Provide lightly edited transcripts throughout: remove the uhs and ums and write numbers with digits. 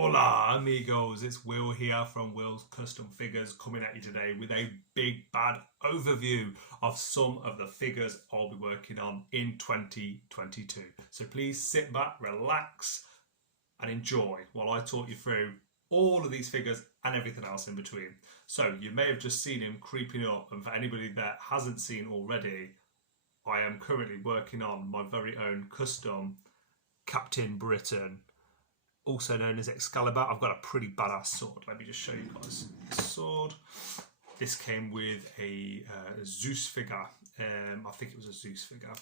Hola amigos, it's Will here from Will's Custom Figures coming at you today with a big bad overview of some of the figures I'll be working on in 2022. So please sit back, relax and enjoy while I talk you through all of these figures and everything else in between. So you may have just seen him creeping up, and for anybody that hasn't seen already, I am currently working on my very own custom Captain Britain, also known as Excalibur. I've got a pretty badass sword. Let me just show you guys the sword. This came with a Zeus figure. I think it was a Zeus figure.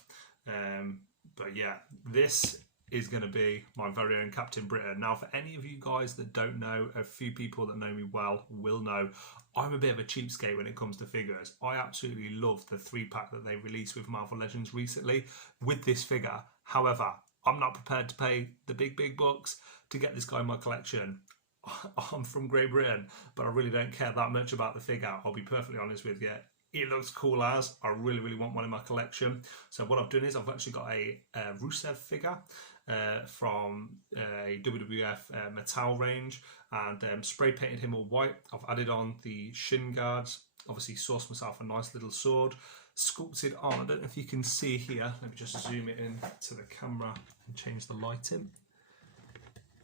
But yeah, this is going to be my very own Captain Britain. Now, for any of you guys that don't know, a few people that know me well will know, I'm a bit of a cheapskate when it comes to figures. I absolutely love the 3-pack that they released with Marvel Legends recently with this figure. However, I'm not prepared to pay the big bucks to get this guy in my collection. I'm from Great Britain, but I really don't care that much about the figure. I'll be perfectly honest with you. It looks cool as. I really want one in my collection. So what I've done is I've actually got a Rusev figure from a WWF Mattel range, and spray painted him all white. I've added on the shin guards, obviously sourced myself a nice little sword, sculpted on. I don't know if you can see here. Let me just zoom it in to the camera and change the lighting.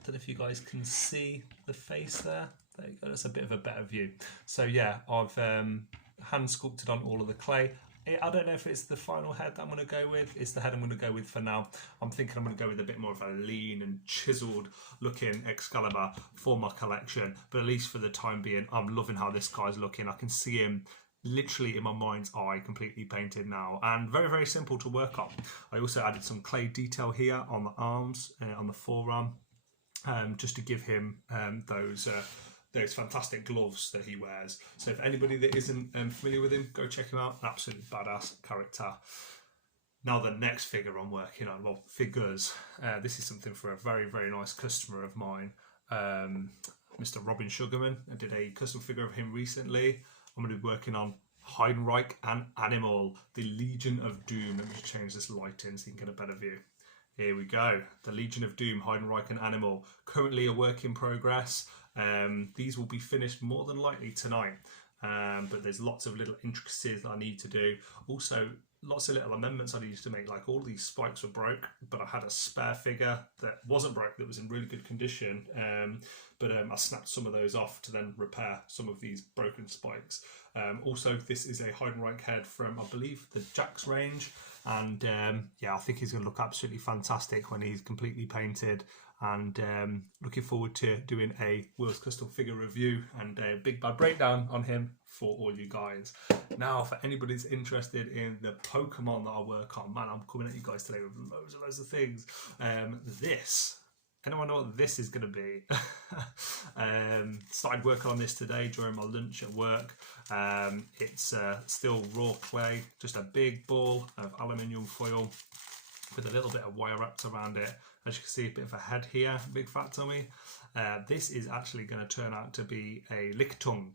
Don't know if you guys can see the face there. There you go, that's a bit of a better view. So yeah, I've hand sculpted on all of the clay. I don't know if it's the final head that I'm going to go with. It's the head I'm going to go with for now. I'm thinking I'm going to go with a bit more of a lean and chiseled looking Excalibur for my collection. But at least for the time being, I'm loving how this guy's looking. I can see him literally in my mind's eye, completely painted now, and very simple to work on. I also added some clay detail here on the arms, on the forearm, just to give him those fantastic gloves that he wears. So for anybody that isn't familiar with him, go check him out. Absolutely badass character. Now the next figure I'm working on, well, figures. This is something for a very nice customer of mine, Mr. Robin Sugarman. I did a custom figure of him recently. I'm going to be working on Heidenreich and Animal, the Legion of Doom. Let me just change this light in so you can get a better view. Here we go. The Legion of Doom, Heidenreich and Animal. Currently a work in progress. These will be finished more than likely tonight. But there's lots of little intricacies that I need to do. Also, lots of little amendments I needed to make. Like all these spikes were broke, but I had a spare figure that wasn't broke, that was in really good condition. But I snapped some of those off to then repair some of these broken spikes. Also, this is a Heidenreich head from, I believe, the Jax range. And yeah, I think he's going to look absolutely fantastic when he's completely painted. And looking forward to doing a Will's Custom figure review and a big bad breakdown on him for all you guys. Now, for anybody that's interested in the Pokemon that I work on, man, I'm coming at you guys today with loads of things. Anyone know what this is going to be? Started working on this today during my lunch at work. It's still raw clay, just a big ball of aluminium foil with a little bit of wire wrapped around it. As you can see, a bit of a head here, big fat tummy. This is actually going to turn out to be a Lickitung.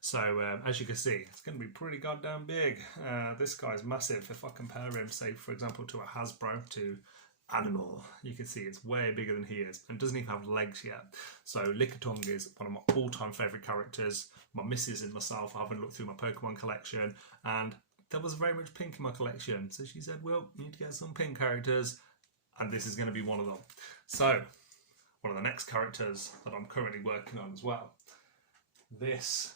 So as you can see, it's going to be pretty goddamn big. This guy's massive. If I compare him, say, for example, to a Hasbro, to Animal, you can see it's way bigger than he is, and doesn't even have legs yet. So Lickitung is one of my all-time favourite characters. My missus and myself, I haven't looked through my Pokemon collection, and there was very much pink in my collection. So she said, well, you need to get some pink characters, and this is going to be one of them. So one of the next characters that I'm currently working on as well. This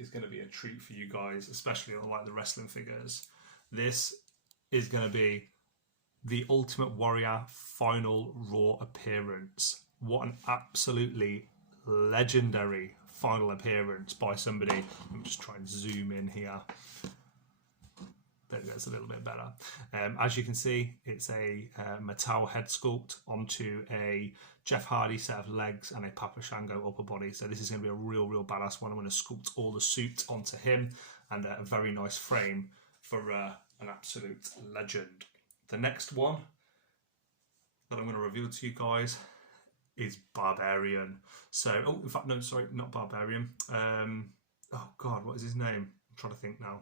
is going to be a treat for you guys, especially like the wrestling figures. This is going to be the Ultimate Warrior final Raw appearance. What an absolutely legendary final appearance by somebody. Let me just try and zoom in here. There we go, it's a little bit better. As you can see, it's a Mattel head sculpt onto a Jeff Hardy set of legs and a Papa Shango upper body. So this is going to be a real badass one. I'm going to sculpt all the suit onto him, and a very nice frame for an absolute legend. The next one that I'm going to reveal to you guys is Barbarian. So, oh, in fact, no, sorry, not Barbarian. Oh God, what is his name? I'm trying to think now.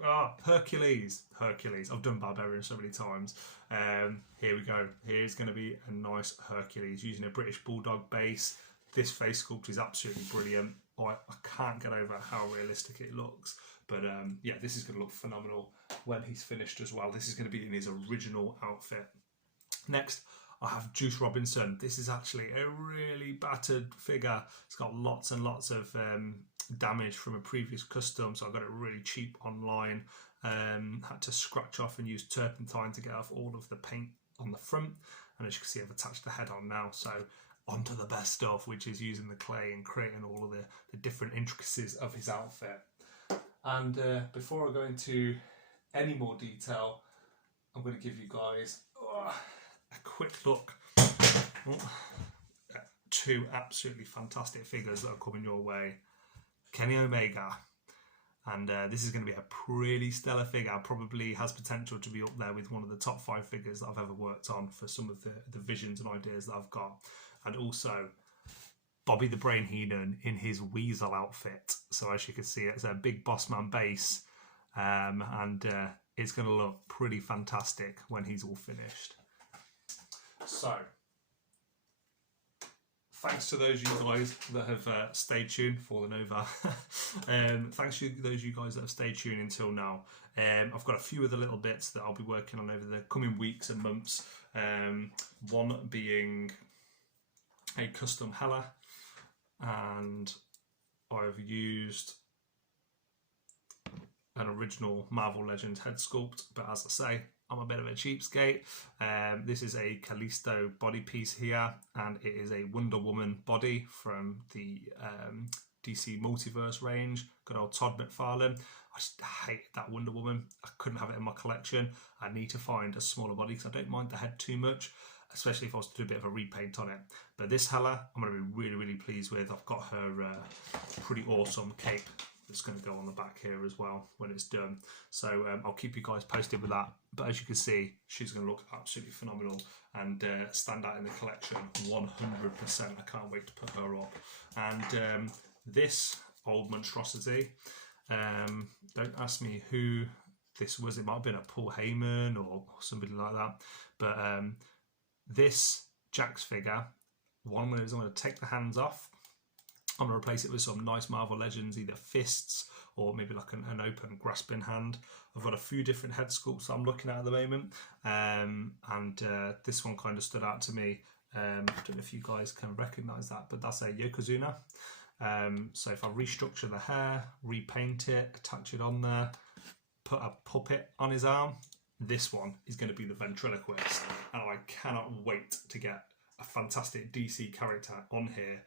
Hercules. I've done Barbarian so many times. Here we go. Here's going to be a nice Hercules using a British Bulldog base. This face sculpt is absolutely brilliant. I can't get over how realistic it looks. But yeah, this is going to look phenomenal when he's finished as well. This is going to be in his original outfit. Next, I have Juice Robinson. This is actually a really battered figure. It's got lots and lots of damage from a previous custom, so I got it really cheap online. Had to scratch off and use turpentine to get off all of the paint on the front, and as you can see, I've attached the head on now. So onto the best stuff, which is using the clay and creating all of the different intricacies of his outfit. And before I go into any more detail, I'm going to give you guys a quick look at two absolutely fantastic figures that are coming your way. Kenny Omega, and this is going to be a pretty stellar figure. Probably has potential to be up there with one of the top 5 figures that I've ever worked on for some of the visions and ideas that I've got. And also Bobby the Brain Heenan in his Weasel outfit. So as you can see, it's a big boss man base, and it's going to look pretty fantastic when he's all finished. So thanks to those of you guys that have stayed tuned for the Nova. Thanks to those of you guys that have stayed tuned until now. I've got a few other little bits that I'll be working on over the coming weeks and months. One being a custom Hela, and I've used an original Marvel Legends head sculpt, but as I say, I'm a bit of a cheapskate. This is a Callisto body piece here, and it is a Wonder Woman body from the DC Multiverse range. Good old Todd McFarlane. I just hate that Wonder Woman. I couldn't have it in my collection. I need to find a smaller body because I don't mind the head too much, especially if I was to do a bit of a repaint on it. But this Hela, I'm going to be really, really pleased with. I've got her pretty awesome cape that's going to go on the back here as well when it's done. So I'll keep you guys posted with that. But as you can see, she's going to look absolutely phenomenal and stand out in the collection 100%. I can't wait to put her up. And this old monstrosity, don't ask me who this was. It might have been a Paul Heyman or somebody like that. But this Jax figure, one is I'm going to take the hands off. I'm going to replace it with some nice Marvel Legends, either fists or maybe like an open grasping hand. I've got a few different head sculpts I'm looking at the moment, and this one kind of stood out to me. I don't know if you guys can recognise that, but that's a Yokozuna. So if I restructure the hair, repaint it, attach it on there, put a puppet on his arm, this one is going to be the Ventriloquist, and I cannot wait to get a fantastic DC character on here.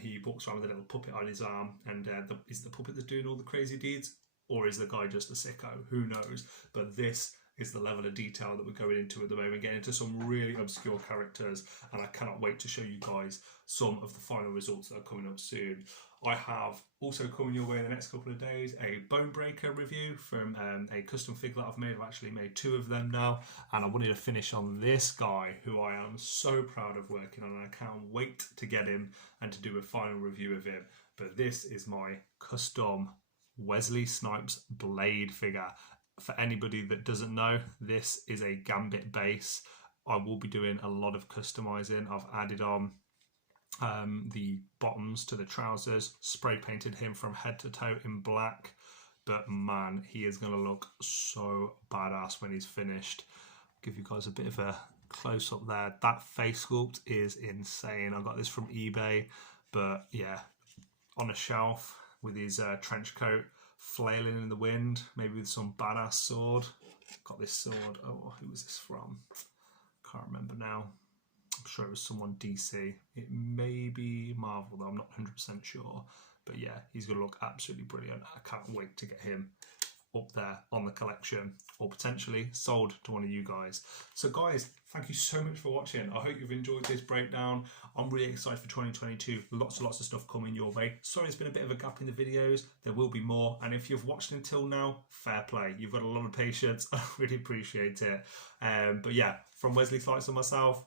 He walks around with a little puppet on his arm, and is the puppet that's doing all the crazy deeds, or is the guy just a sicko? Who knows? But this is the level of detail that we're going into at the moment, getting into some really obscure characters, and I cannot wait to show you guys some of the final results that are coming up soon. I have also coming your way in the next couple of days a Bone Breaker review from a custom figure that I've made. I've actually made 2 of them now, and I wanted to finish on this guy who I am so proud of working on, and I can't wait to get him and to do a final review of him. But this is my custom Wesley Snipes Blade figure. For anybody that doesn't know, this is a Gambit base. I will be doing a lot of customizing. I've added on the bottoms to the trousers, spray painted him from head to toe in black, but man, he is going to look so badass when he's finished. I'll give you guys a bit of a close up there. That face sculpt is insane. I got this from eBay, but yeah, on a shelf with his trench coat flailing in the wind, maybe with some badass sword. Got this sword, oh, who was this from? Can't remember now. I'm sure it was someone DC. It may be Marvel though, I'm not 100% sure. But yeah, he's going to look absolutely brilliant. I can't wait to get him up there on the collection, or potentially sold to one of you guys. So guys, thank you so much for watching. I hope you've enjoyed this breakdown. I'm really excited for 2022. Lots and lots of stuff coming your way. Sorry it's been a bit of a gap in the videos. There will be more, and if you've watched until now, fair play. You've got a lot of patience. I really appreciate it. But yeah, from Wesley Snipes and myself,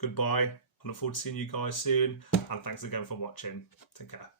goodbye. I look forward to seeing you guys soon, and thanks again for watching. Take care.